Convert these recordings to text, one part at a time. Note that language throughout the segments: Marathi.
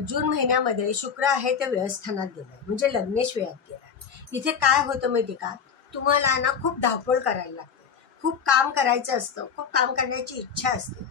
जून महिन्यामध्ये शुक्र आहे ते व्यवस्थानात गेलाय, म्हणजे लग्नेश व्ययात गेलाय। इथे काय होतं माहिती का, तुम्हाला ना खूप धावपळ करायला लागते, खूप काम करायचं असतं, खूप काम करण्याची इच्छा असते,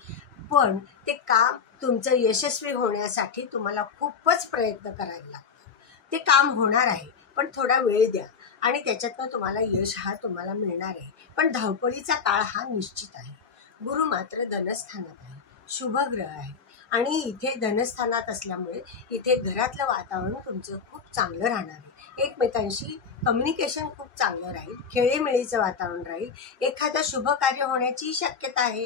पण ते काम तुमचं यशस्वी होण्यासाठी तुम्हाला खूपच प्रयत्न करायला लागतात। ते काम होणार आहे, पण थोडा वेळ द्या आणि त्याच्यातनं तुम्हाला यश हा तुम्हाला मिळणार आहे। पण धावपळीचा काळ हा निश्चित आहे। गुरु मात्र धनस्थानात आहे, शुभ ग्रह आहे आणि इथे धनस्थानात असल्यामुळे इथे घरातलं वातावरण तुमचं खूप चांगलं राहणार आहे। एकमेकांशी कम्युनिकेशन खूप चांगलं राहील, खेळीमेळीचं वातावरण राहील, एखादं शुभ कार्य होण्याची शक्यता आहे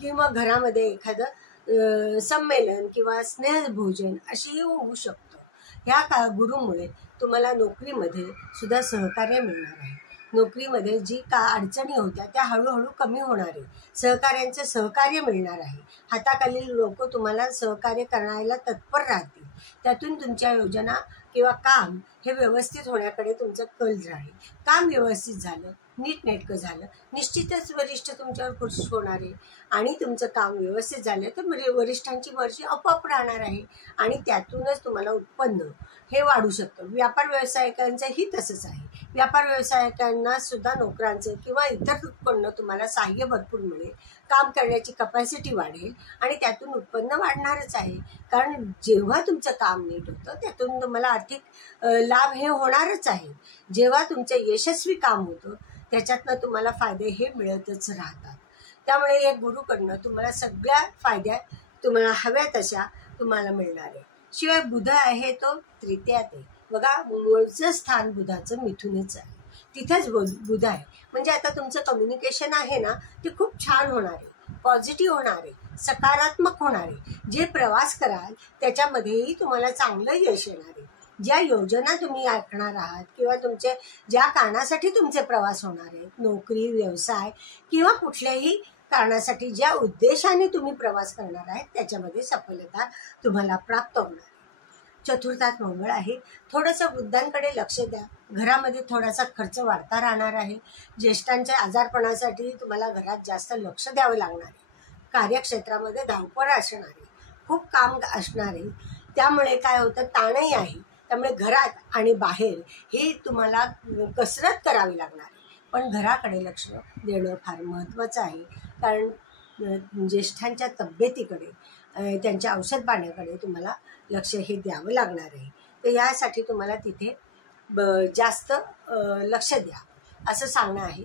किंवा घरामध्ये एखादं संमेलन किंवा स्नेहभोजन अशीही होऊ शकतं। ह्या गुरुमुळे तुम्हाला नोकरीमध्ये सुद्धा सहकार्य मिळणार आहे। नोकरीमध्ये जी का अडचणी होत्या त्या हळूहळू कमी होणार आहे, सहकार्यांचं सहकार्य मिळणार आहे। हाताखालील लोक तुम्हाला सहकार्य करायला तत्पर राहतील, त्यातून तुमच्या योजना किंवा काम हे व्यवस्थित होण्याकडे तुमचं कल राहील। काम व्यवस्थित झालं, नीटनेटकं झालं, निश्चितच वरिष्ठ तुमच्यावर खुश होणार आहे आणि तुमचं काम व्यवस्थित झालं तर वरिष्ठांची मर्जी आपोआप राहणार आहे आणि त्यातूनच तुम्हाला उत्पन्न हे वाढू शकतं। व्यापार व्यवसायिकांचंही तसंच आहे। व्यापार व्यवसायिकांना सुद्धा नोकरांचं किंवा इतरकडनं तुम्हाला सहाय्य भरपूर मिळेल, काम करण्याची कपॅसिटी वाढेल आणि त्यातून उत्पन्न वाढणारच आहे। कारण जेव्हा तुमचं काम नीट होतं त्यातून तुम्हाला आर्थिक लाभ हे होणारच आहे। जेव्हा तुमचं यशस्वी काम होतं त्याच्यातनं तुम्हाला फायदे हे मिळतच राहतात। त्यामुळे या गुरुकडनं तुम्हाला सगळ्या फायद्या तुम्हाला हव्या तशा तुम्हाला मिळणार आहे। शिवाय बुध आहे तो तृतीयात आहे बघा, मूळचं स्थान बुधाचं मिथुनच आहे, तिथेच बुध आहे। म्हणजे आता तुमचं कम्युनिकेशन आहे ना ते खूप छान होणार आहे, पॉझिटिव्ह होणार आहे, सकारात्मक होणार आहे। जे प्रवास कराल त्याच्यामध्येही तुम्हाला चांगलं यश येणार आहे। ज्या योजना तुम्ही आखणार आहात किंवा तुमचे ज्या कारणासाठी तुमचे प्रवास होणार आहेत, नोकरी, व्यवसाय किंवा कुठल्याही कारणासाठी ज्या उद्देशाने तुम्ही प्रवास करणार आहेत त्याच्यामध्ये सफलता तुम्हाला प्राप्त होणार आहे। चतुर्थात मंगळ आहे, थोडंसं वृद्धांकडे लक्ष द्या, घरामध्ये थोडासा खर्च वाढता राहणार आहे। ज्येष्ठांच्या आजारपणासाठी तुम्हाला घरात जास्त लक्ष द्यावं लागणार आहे। कार्यक्षेत्रामध्ये धावपळ असणार आहे, खूप काम असणार आहे, त्यामुळे काय होतं ताणही आहे। त्यामुळे घरात आणि बाहेर हे तुम्हाला कसरत करावी लागणार आहे, पण घराकडे लक्ष देणं फार महत्त्वाचं आहे। कारण ज्येष्ठांच्या तब्येतीकडे, त्यांच्या औषध पाण्याकडे तुम्हाला लक्ष हे द्यावं लागणार आहे। तर यासाठी तुम्हाला तिथे जास्त लक्ष द्या असं सांगणं आहे।